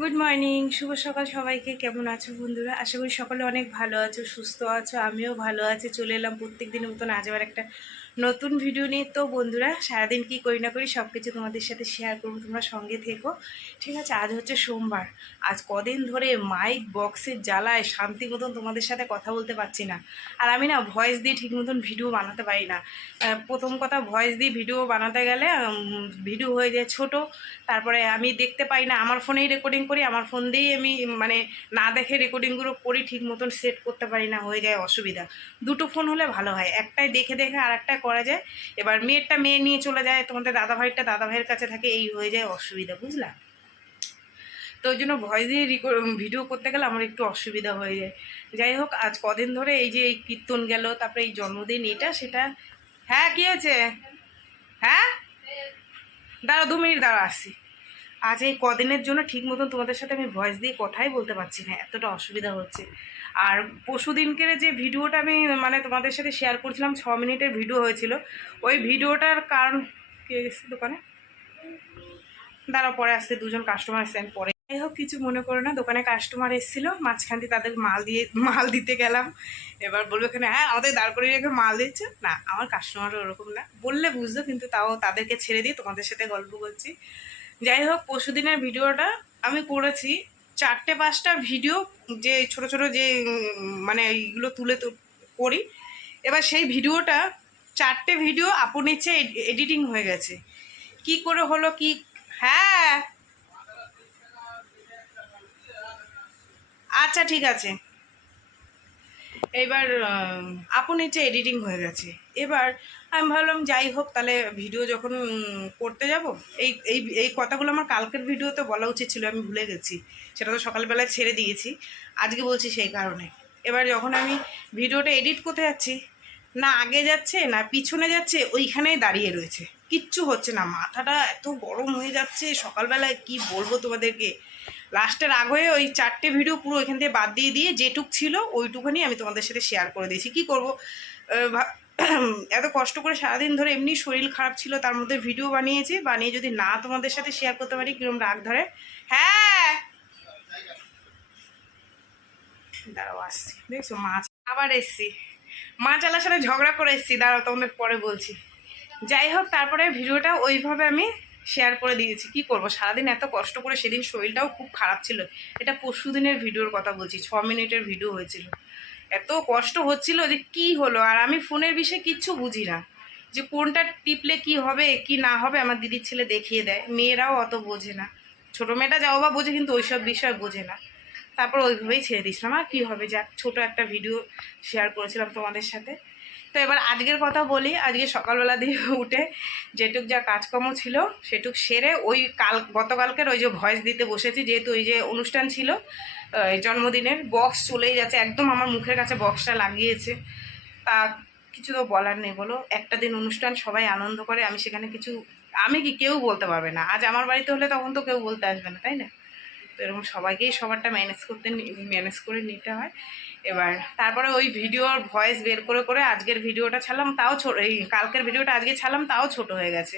Good morning, শুভ সকাল সবাইকে। কেমন আছো বন্ধুরা? আশা করি সকলে অনেক ভালো আছো, সুস্থ আছো। আমিও ভালো আছি। চলে এলাম প্রত্যেক দিনের মতন আজ আবার একটা নতুন ভিডিও নিয়ে। তো বন্ধুরা, সারাদিন কি করি না করি সব কিছু তোমাদের সাথে শেয়ার করবো, তোমরা সঙ্গে থেকো, ঠিক আছে? আজ হচ্ছে সোমবার। আজ কদিন ধরে মাইক বক্সের জ্বালায় শান্তি মতন তোমাদের সাথে কথা বলতে পারছি না। আর আমি না ভয়েস দিয়ে ঠিক মতন ভিডিও বানাতে পারি না। প্রথম কথা, ভয়েস দিয়ে ভিডিও বানাতে গেলে ভিডিও হয়ে যায় ছোট। তারপরে আমি দেখতে পাই না, আমার ফোনেই রেকর্ডিং করি, আমার ফোন দিয়েই আমি মানে না দেখে রেকর্ডিংগুলো করি, ঠিক মতন সেট করতে পারি না, হয়ে যায় অসুবিধা। দুটো ফোন হলে ভালো হয়, একটাই দেখে দেখে আর একটাই করা যায়। এবার মেয়েরটা মেয়ে নিয়ে চলে যায়, তোমাদের দাদাভাইটা দাদাভাইয়ের কাছে থাকে, এই হয়ে যায় অসুবিধা, বুঝলা? তো ওই জন্য ভয়েস দিয়ে ভিডিও করতে গেলে আমার একটু অসুবিধা হয়ে যায়। যাই হোক, আজ কদিন ধরে এই যে এই কীর্তন গেল, তারপরে এই জন্মদিন, এটা সেটা। হ্যাঁ, কী আছে? হ্যাঁ, দাঁড়া 2 মিনিট, দাঁড়া আসছি। আজ এই কদিনের জন্য ঠিক মতন তোমাদের সাথে আমি ভয়েস দিয়ে কথাই বলতে পারছি না, এতটা অসুবিধা হচ্ছে। আর পরশু দিনকের যে ভিডিওটা আমি মানে তোমাদের সাথে শেয়ার করছিলাম, 6 মিনিটের ভিডিও হয়েছিল, ওই ভিডিওটার কারণ কে গেছে দোকানে, দাঁড়াও পরে আসছে, দুজন কাস্টমার এসছে, আমি পরে। যাই হোক, কিছু মনে করো না, দোকানে কাস্টমার এসেছিলো, মাঝখান দিয়ে তাদের মাল দিতে গেলাম। এবার বলবে এখানে, হ্যাঁ আমাদের দাঁড় করিয়ে রেখে মাল দিচ্ছে না, আমার কাস্টমারও ওরকম না, বললে বুঝতো, কিন্তু তাও তাদেরকে ছেড়ে দিয়ে তোমাদের সাথে গল্প করছি। যাই হোক, পরশু দিনের ভিডিওটা আমি করেছি 4-5টা ভিডিও, যে ছোট ছোট যে মানে এইগুলো তুলে তো করি। এবার সেই ভিডিওটা 4টে ভিডিও আপন ইচ্ছে এডিটিং হয়ে গেছে। কি করে হলো কি? হ্যাঁ, আচ্ছা ঠিক আছে। এবার আপন ইচ্ছে এডিটিং হয়ে গেছে। এবার আমি ভাবলাম যাই হোক, তাহলে ভিডিও যখন করতে যাব, এই এই এই কথাগুলো আমার কালকের ভিডিওতে বলা উচিত ছিল, আমি ভুলে গেছি। সেটা তো সকালবেলায় ছেড়ে দিয়েছি, আজকে বলছি সেই কারণে। এবার যখন আমি ভিডিওটা এডিট করতে যাচ্ছি, না আগে যাচ্ছে না পিছনে যাচ্ছে, ওইখানেই দাঁড়িয়ে রয়েছে, কিচ্ছু হচ্ছে না। মাথাটা এত গরম হয়ে যাচ্ছে সকালবেলায়, কি বলবো তোমাদেরকে। লাস্টের আগে ওই 4টে ভিডিও পুরো ওইখান থেকে বাদ দিয়ে দিয়ে যেটুক ছিল ওইটুকুনি আমি তোমাদের সাথে শেয়ার করে দিয়েছি। কী করবো, এত কষ্ট করে সারাদিন ধরে এমনি শরীর খারাপ ছিল, তার মধ্যে ভিডিও বানিয়েছি, বানিয়ে যদি না তোমাদের সাথে শেয়ার করতে পারি কিরকম রাগ ধরে। হ্যাঁ, দাঁড়াও আসছি, দেখছো মাছ আবার এসছি, মাছ আলার সাথে ঝগড়া করে এসছি, দাঁড়াও তোমাদের পরে বলছি। যাই হোক, তারপরে ভিডিওটা ওইভাবে আমি শেয়ার করে দিয়েছি। কি করব, সারাদিন এত কষ্ট করে, সেদিন শরীরটাও খুব খারাপ ছিল। এটা পরশু দিনের ভিডিওর কথা বলছি, 6 মিনিটের ভিডিও হয়েছিল। এত কষ্ট হচ্ছিল যে কি হলো, আর আমি ফোনের বিষয়ে কিচ্ছু বুঝি না, যে কোনটা টিপলে কি হবে কি না হবে, আমার দিদির ছেলে দেখিয়ে দেয়। মেয়েরাও অত বোঝে না, ছোটো মেয়েটা যাও বা বোঝে, কিন্তু ওইসব বিষয় বোঝে না। তারপর ওইভাবেই ছেড়ে দিয়েছিলাম, আর কী হবে, যাক ছোটো একটা ভিডিও শেয়ার করেছিলাম তোমাদের সাথে। তো এবার আজকের কথা বলি। আজকে সকালবেলা দিয়ে উঠে যেটুক যা কাজকর্ম ছিল সেটুক সেরে ওই গতকালকের ওই যে ভয়েস দিতে বসেছি, যেহেতু ওই যে অনুষ্ঠান ছিল জন্মদিনের, বক্স চলেই যাচ্ছে একদম আমার মুখের কাছে, বক্সটা লাগিয়েছে। তা কিছু তো বলার নেই, বলো, একটা দিন অনুষ্ঠান, সবাই আনন্দ করে, আমি সেখানে কিছু, আমি কি, কেউ বলতে পারবে না। আজ আমার বাড়িতে হলে তখন তো কেউ বলতে আসবে না, তাই না? তো এরকম সবাইকেই সবারটা ম্যানেজ করে নিতে হয়। এবার তারপরে ওই ভিডিওর ভয়েস বের করে করে আজকের ভিডিওটা ছাড়লাম, তাও এই কালকের ভিডিওটা আজকে ছাড়লাম, তাও ছোট হয়ে গেছে।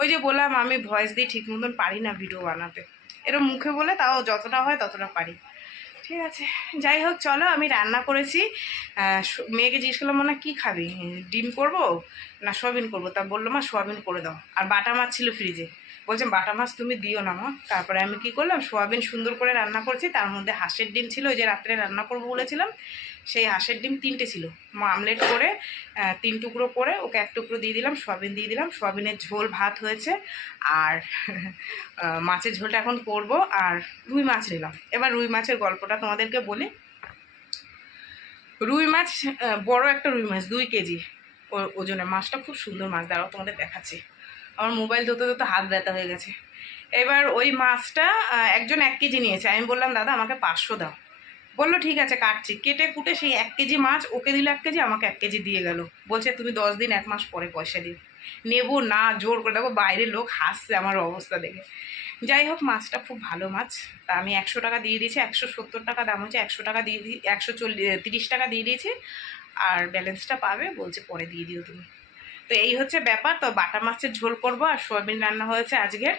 ওই যে বললাম, আমি ভয়েস দিয়ে ঠিক মতন পারি না ভিডিও বানাতে, এরকম মুখে বলে তাও যতটা হয় ততটা পারি। ঠিক আছে, যাই হোক, চলো আমি রান্না করেছি। মেয়েকে জিজ্ঞেস করলাম, মনে কী খাবি, ডিম করবো না সোয়াবিন করবো? তা বললো মা সোয়াবিন করে দাও। আর বাটা মাছ ছিল ফ্রিজে, বলছেন বাটা মাছ তুমি দিও না মা। তারপরে আমি কি করলাম, সোয়াবিন সুন্দর করে রান্না করছি, তার মধ্যে হাঁসের ডিম ছিল, ওই যে রাত্রে রান্না করবো বলেছিলাম, সেই হাঁসের ডিম 3টে ছিল, আমলেট করে 3 টুকরো করে ওকে 1 টুকরো দিয়ে দিলাম, সোয়াবিন দিয়ে দিলাম, সোয়াবিনের ঝোল ভাত হয়েছে। আর মাছের ঝোলটা এখন করব। আর রুই মাছ নিলাম। এবার রুই মাছের গল্পটা তোমাদেরকে বলি। রুই মাছ, বড় একটা রুই মাছ, 2 কেজি ওজনের, মাছটা খুব সুন্দর মাছ, দাঁড়াও তোমাদের দেখাচ্ছি। আমার মোবাইল ধরতে ধরতে হাত ব্যথা হয়ে গেছে। এবার ওই মাছটা একজন 1 কেজি নিয়েছে, আমি বললাম দাদা আমাকে 500 দাও। বললো ঠিক আছে কাটছি, কেটে কুটে সেই 1 কেজি মাছ ওকে দিল 1 কেজি, আমাকে 1 কেজি দিয়ে গেল, বলছে তুমি 10 দিন 1 মাস পরে পয়সা দিও। নেবো না, জোর করে। দেখো বাইরের লোক হাসছে আমার অবস্থা দেখে। যাই হোক, মাছটা খুব ভালো মাছ। তা আমি 100 টাকা দিয়ে দিয়েছি, 170 টাকা দাম হচ্ছে, 100 টাকা দিয়ে 130 টাকা দিয়ে দিয়েছি। আর ব্যালেন্সটা পাবে বলছে পরে দিয়ে দিও তুমি। তো এই হচ্ছে ব্যাপার। তো বাটা মাছের ঝোল করবো, আর সোয়াবিন রান্না হয়েছে আজকের।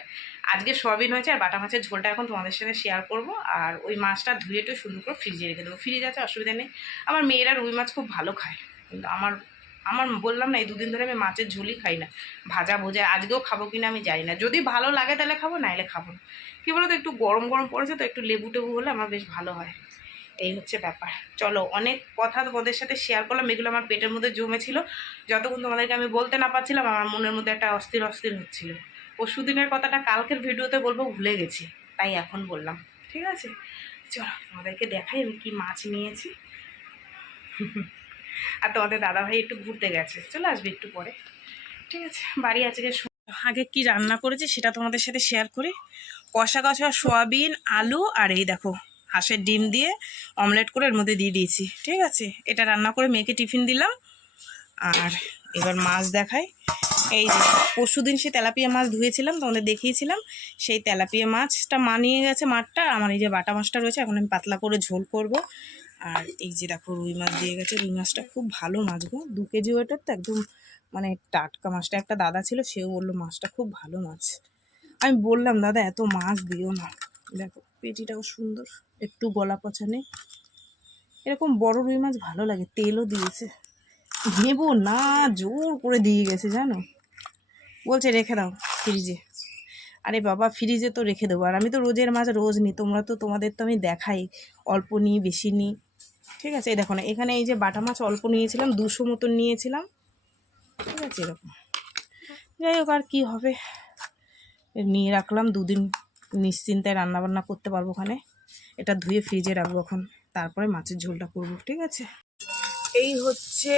আজকে সয়াবিন হয়েছে আর বাটা মাছের ঝোলটা এখন তোমাদের সাথে শেয়ার করব। আর ওই মাছটা ধুয়ে একটু সুন্দর করে ফ্রিজে রেখে দেবো। ফ্রিজ আছে, অসুবিধা নেই। আমার মেয়েরা রুই মাছ খুব ভালো খায়, কিন্তু আমার আমার বললাম না, এই দুদিন ধরে আমি মাছের ঝোলই খাই না, ভাজা ভোজা। আজকেও খাবো কিনা আমি জানি না, যদি ভালো লাগে তাহলে খাবো, নাইলে খাবো না। কী বলো তো, একটু গরম গরম পড়েছে তো, একটু লেবু টেবু হলে আমার বেশ ভালো হয়। এই হচ্ছে ব্যাপার। চলো, অনেক কথা তোমাদের সাথে শেয়ার করলাম, এগুলো আমার পেটের মধ্যে জমেছিল। যতক্ষণ তোমাদেরকে আমি বলতে না পারছিলাম, আমার মনের মধ্যে একটা অস্থির অস্থির হচ্ছিল। পরশু দিনের কথাটা কালকের ভিডিওতে বলবো, ভুলে গেছি, তাই এখন বললাম। ঠিক আছে, চলো তোমাদেরকে দেখাই আমি কি মাছ নিয়েছি। আর তোমাদের দাদাভাই একটু ঘুরতে গেছে, চলে আসবে একটু পরে। ঠিক আছে, বাড়ি আজকে আগে কি রান্না করেছি সেটা তোমাদের সাথে শেয়ার করি। কষা কষা সোয়াবিন, আলু, আর এই দেখো হাঁসের ডিম দিয়ে অমলেট করে এর মধ্যে দিয়ে দিয়েছি। ঠিক আছে, এটা রান্না করে মেয়েকে টিফিন দিলাম। আর এবার মাছ দেখাই। এই যে পরশু দিন সে তেলাপিয়া মাছ ধুয়েছিলাম, তোমাদের দেখিয়েছিলাম। সেই তেলাপিয়া মাছটা মা নিয়ে গেছে মাঠটা। আমার এই যে বাটা মাছটা রয়েছে, এখন আমি পাতলা করে ঝোল করব। আর এই যে দেখো রুই মাছ দিয়ে গেছে। রুই মাছটা খুব ভালো মাছ গো, 2 কেজি ওয়েটের তো, একদম মানে টাটকা মাছটা। একটা দাদা ছিল, সেও বললো মাছটা খুব ভালো মাছ। আমি বললাম দাদা এত মাছ দিও না। দেখো পেটিটাও সুন্দর, একটু গলা পচা নেই। এরকম বড় রুই মাছ ভালো লাগে। তেলও দিয়েছে, নেবো না জোর করে দিয়ে গেছে জানো। বলছে রেখে দাও ফ্রিজে। আরে বাবা, ফ্রিজে তো রেখে দেবো। আর আমি তো রোজের মাছ রোজ নিই, তোমরা তো, তোমাদের তো আমি দেখাই অল্প নিই বেশি নিই। ঠিক আছে, এই দেখো না, এখানে এই যে বাটা মাছ অল্প নিয়েছিলাম, 200 মতন নিয়েছিলাম। ঠিক আছে, এরকম। যাই হোক, আর কী হবে, নিয়ে রাখলাম, 2 দিন নিশ্চিন্তায় রান্নাবান্না করতে পারবো ওখানে। এটা ধুয়ে ফ্রিজে রাখবো এখন, তারপরে মাছের ঝোলটা করবো। ঠিক আছে, এই হচ্ছে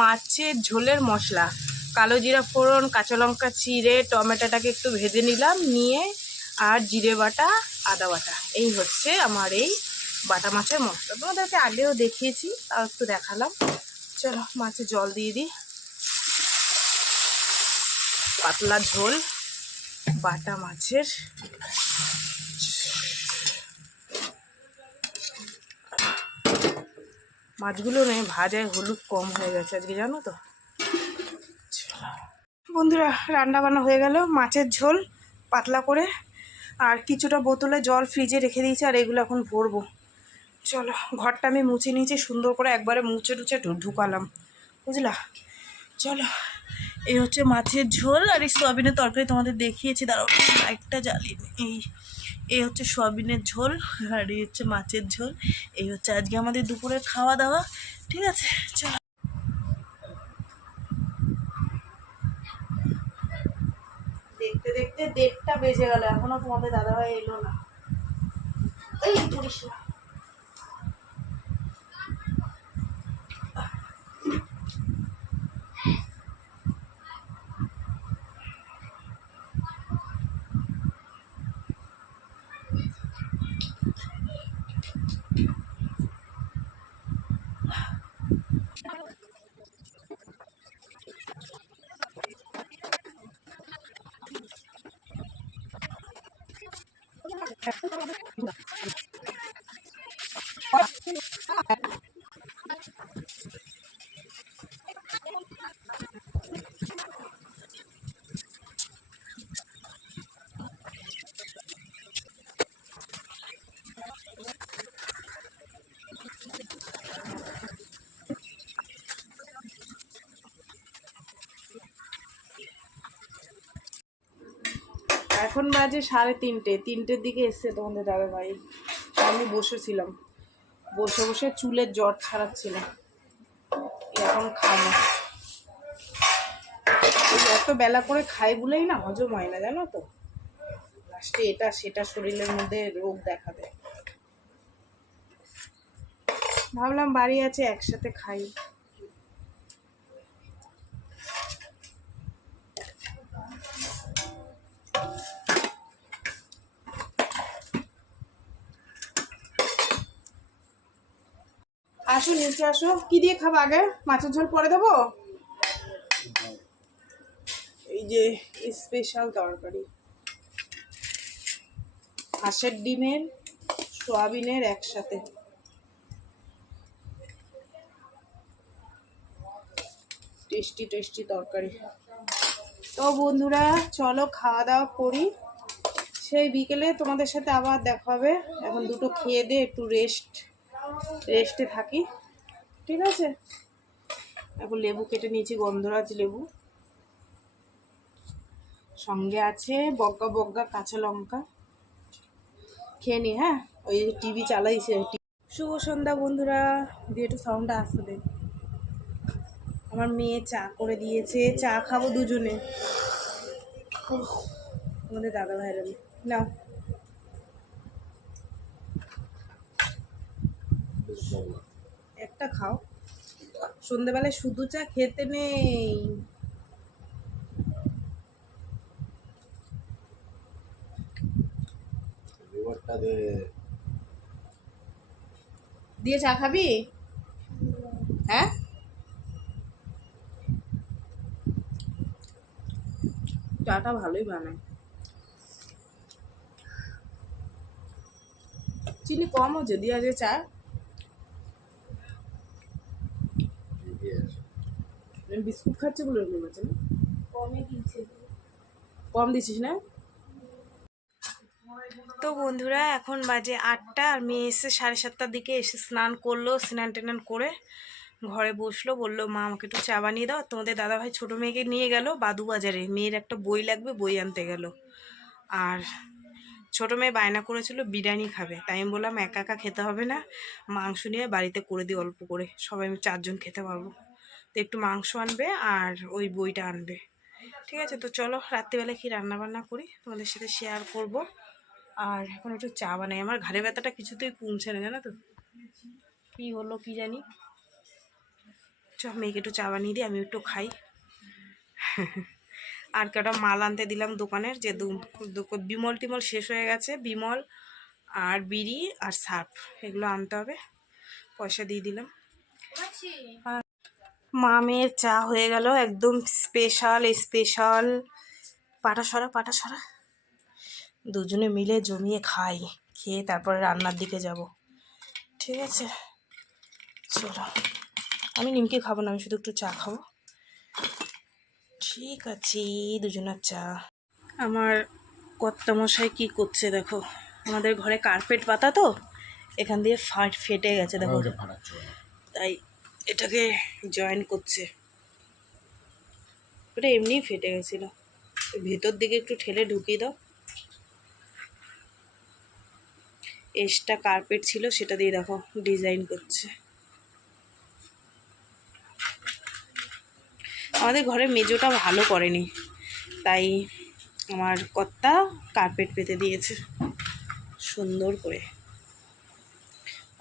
মাছের ঝোলের মশলা। কালো জিরা ফোড়ন, কাঁচা লঙ্কা চিড়ে, টমেটোটাকে একটু ভেজে নিলাম, নিয়ে আর জিরে বাটা, আদা বাটা, এই হচ্ছে আমার এই বাটা মাছের মশলা। তোমাদেরকে আগেও দেখিয়েছি, তাও একটু দেখালাম। চলো মাছে জল দিয়ে দিই। পাতলা ঝোল বাটা মাছের। মাছগুলো নেই ভাজায় হলুদ কম হয়ে গেছে আজকে, জানো তো। বন্ধুরা, রান্না বান্না হয়ে গেল, মাছের ঝোল পাতলা করে। আর কিছুটা বোতলে জল ফ্রিজে রেখে দিয়েছি, আর এগুলো এখন ভরবো। চলো, ঘরটা আমি মুছে নিয়েছি সুন্দর করে, একবারে মুছে টুছে ঢুকালাম, বুঝলা। চলো, এই হচ্ছে মাছের ঝোল। আর এই সোয়াবিনের তরকারি তোমাদের দেখিয়েছি, দাঁড়াও লাইটটা জ্বালিয়ে। এই হচ্ছে সোয়াবিনের ঝোল, আর এই হচ্ছে মাছের ঝোল। এই হচ্ছে আজকে আমাদের দুপুরের খাওয়া দাওয়া। ঠিক আছে, চলো। দেখতে দেখতে 1:30টা বেজে গেল, এখনো তোমাদের দাদাভাই এলো না। এই পুলিশ না। এখন বাজে 3:30। 3টের দিকে এসছে তোমাদের দাদাভাই। আমি বসেছিলাম, বসে বসে চুলের জট ছাড়াচ্ছিলাম। এখন খাবো। এত বেলা করে খাই বলেই না হজম হয় না, জানো তো। লাস্টে এটা সেটা শরীরের মধ্যে রোগ দেখা দেয়। ভাবলাম বাড়ি আছে একসাথে খাই। আসো নিচে আসো। কি দিয়ে খাবো আগে? মাছের ঝোল পরে দেবো। এই যে স্পেশাল তরকারি, হাঁসের ডিমের সোয়াবিনের একসাথে। টেস্টি টেস্টি তরকারি। তো বন্ধুরা চলো খাওয়া দাওয়া করি। সেই বিকেলে তোমাদের সাথে আবার দেখা হবে। এখন দুটো খেয়ে দিয়ে একটু রেস্টে থাকি, ঠিক আছে? এখন লেবু কেটে নিয়েছি, গন্ধরাজ লেবু, সঙ্গে আছে বগ্গা বগ্গা কাঁচা লঙ্কা। খেয়ে নি, হ্যাঁ? ওই টিভি চালাইছে। শুভ সন্ধ্যা বন্ধুরা, দিয়ে একটু সাউন্ডটা আসতে দে। আমার মেয়ে চা করে দিয়েছে, চা খাবো দুজনে। আমাদের দাদা ভাইরা নাও। একটা খাও, সন্ধ্যেবেলায় শুধু চা খেতে নেই। দিয়ে চা খাবি? হ্যাঁ, চাটা ভালোই বানায়, চিনি কম হচ্ছে দিয়ে আছে চা। বিস্কুট খাচ্ছে বলে এরকম আছে না? কম দিছিস না? তো বন্ধুরা এখন বাজে 8টা, আর মেয়ে এসে 7:30টার দিকে এসে স্নান করলো, স্নান টেনান করে ঘরে বসলো, বললো মা আমাকে একটু চা বানিয়ে দাও। তোমাদের দাদাভাই ছোটো মেয়েকে নিয়ে গেল বাদু বাজারে, মেয়ের একটা বই লাগবে, বই আনতে গেল। আর ছোটো মেয়ে বায়না করেছিল বিরিয়ানি খাবে, তাই আমি বললাম একা একা খেতে হবে না, মাংস নিয়ে বাড়িতে করে দিই অল্প করে, সবাই আমি 4 জন খেতে পারবো। তো একটু মাংস আনবে আর ওই বইটা আনবে, ঠিক আছে? তো চলো রাত্রিবেলা কি রান্না বান্না করি তোমাদের সাথে শেয়ার করব। আর এখন একটু চা বানাই, আমার ঘাড়ে ব্যথাটা কিছুতেই কমছে না, জানো তো কী হলো কি জানি। চ মেয়েকে একটু চা বানিয়ে দিই, আমি একটু খাই। আর কটা মাল আনতে দিলাম দোকানের, যে বিমল টিমল শেষ হয়ে গেছে, বিমল আর বিড়ি আর সার্ফ এগুলো আনতে হবে, পয়সা দিয়ে দিলাম। মা মেয়ের চা হয়ে গেল, একদম স্পেশাল পাটা সরা দুজনে মিলে জমিয়ে খাই, খেয়ে তারপরে রান্নার দিকে যাব, ঠিক আছে? চলো, আমি নিমকি খাবো না, আমি শুধু একটু চা খাবো, ঠিক আছে? দুজনের চা। আমার কর্তামশাই কি করছে দেখো, আমাদের ঘরে কার্পেট পাতা তো এখান দিয়ে ফেটে গেছে দেখো, তাই এটাকে জয়েন করছে। ওটা এমনিই ফেটে গেছিলো, ভেতর দিকে একটু ঠেলে ঢুকিয়ে দাও। এক্সট্রা কার্পেট ছিল, সেটা দিয়ে দেখো ডিজাইন করছে। আমাদের ঘরের মেজোটা ভালো করেনি, তাই আমার কর্তা কার্পেট পেতে দিয়েছে সুন্দর করে।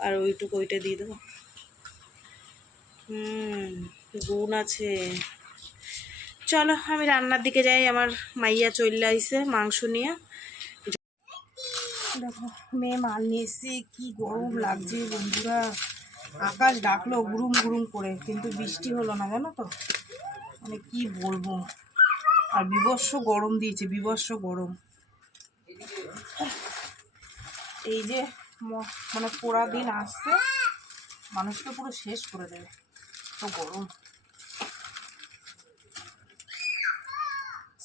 আর ওইটুকু ওইটা দিয়ে দেবো, গুণ আছে। চলো আমি রান্নার দিকে যাই, আমার মাইয়া চলে আইছে মাংস নিয়ে। দেখো মেয়ে মাল নিয়ে এসছে, কি গরম লাগছে বন্ধুরা, আকাশ ডাকলো গুরুম গুরুম করে, কিন্তু বৃষ্টি হলো না, জানো তো, মানে কি বলবো। আর বিভৎস গরম দিয়েছে, বিভৎস গরম। এই যে মানে পোড়া দিন আসছে, মানুষকে পুরো শেষ করে দেবে, তো গরম।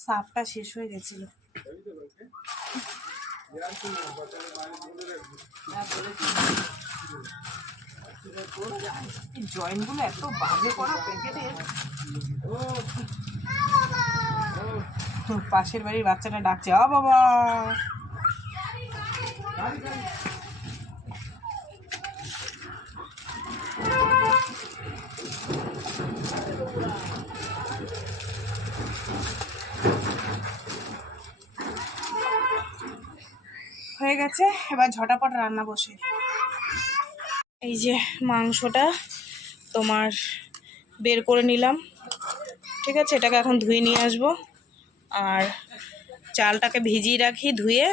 সাপটা শেষ হয়ে গেছিল। জয়েন্টগুলো এত বাজে করা প্যাকেটের, পাশের বাড়ির বাচ্চাটা ডাকছে, আ বাবা। হয়ে গেছে, এবার ঝটাপট রান্না বসে। এই যে মাংসটা তোমার বের করে নিলাম, ঠিক আছে? এটাকে এখন ধুয়ে নিয়ে আসবো, আর চালটাকে ভিজিয়ে রাখি, ধুয়ে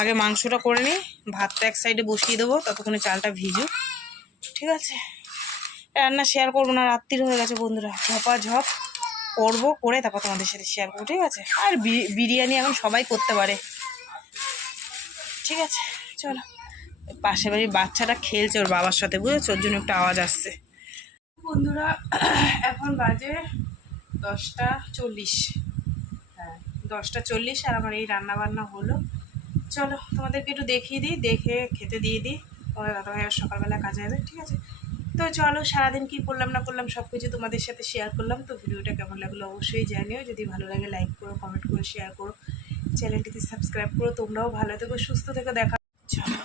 আগে মাংসটা করে নিই, ভাতটা এক সাইডে বসিয়ে দেবো, ততক্ষণে চালটা ভিজুক, ঠিক আছে? রান্না শেয়ার করবো না, রাত্রির হয়ে গেছে বন্ধুরা, ঝপাঝপ করবো, করে তারপর তোমাদের সাথে শেয়ার করবো, ঠিক আছে? আর বিরিয়ানি এখন সবাই করতে পারে, ঠিক আছে? চলো, পাশের বাড়ির বাচ্চাটা খেলছে ওর বাবার সাথে, বুঝেছো, ওর জন্য একটু আওয়াজ আসছে। বন্ধুরা এখন বাজে 10টা 40, হ্যাঁ 10টা 40, আর আমার এই রান্না বান্না হলো, চলো তোমাদেরকে একটু দেখিয়ে দিই, দেখে খেতে দিয়ে দিই। তোমাদের দাদাভাই সকালবেলা কাজে যাবে, ঠিক আছে? তো চলো, সারাদিন কী করলাম না করলাম সব কিছু তোমাদের সাথে শেয়ার করলাম। তো ভিডিওটা কেমন লাগলো অবশ্যই জানিও, যদি ভালো লাগে লাইক করো, কমেন্ট করো, শেয়ার করো, চ্যানেলটিতে সাবস্ক্রাইব করো। তোমরাও ভালো থেকো, সুস্থ থেকো। দেখা চলো,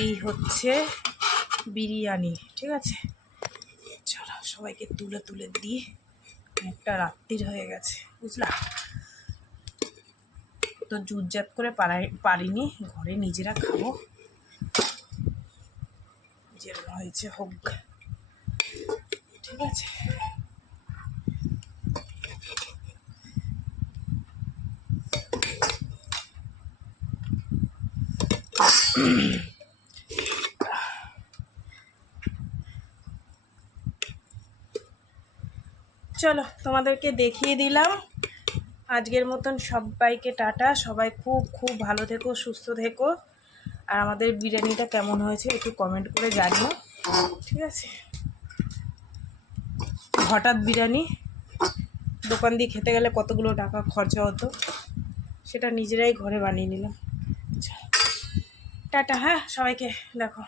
এই হচ্ছে বিরিয়ানি, ঠিক আছে? চলো সবাইকে তুলে তুলে দিই, একটা রাত্রির হয়ে গেছে বুঝলা। তো জুটজাত করে পারিনি, ঘরে নিজেরা খাবো, যেরকম হয়েছে হোক, ঠিক আছে? চলো তোমাদেরকে দেখিয়ে দিলাম। আজকের মতন সবাইকে টাটা। সবাই খুব খুব ভালো থেকো, সুস্থ থেকো। আর আমাদের বিরিয়ানিটা কেমন হয়েছে একটু কমেন্ট করে জানিও, ঠিক আছে? হঠাৎ বিরিয়ানি দোকান দিয়ে খেতে গেলে কতগুলো টাকা খরচা হতো, সেটা নিজেরাই ঘরে বানিয়ে নিলাম। টাটা, হ্যাঁ সবাইকে দেখো।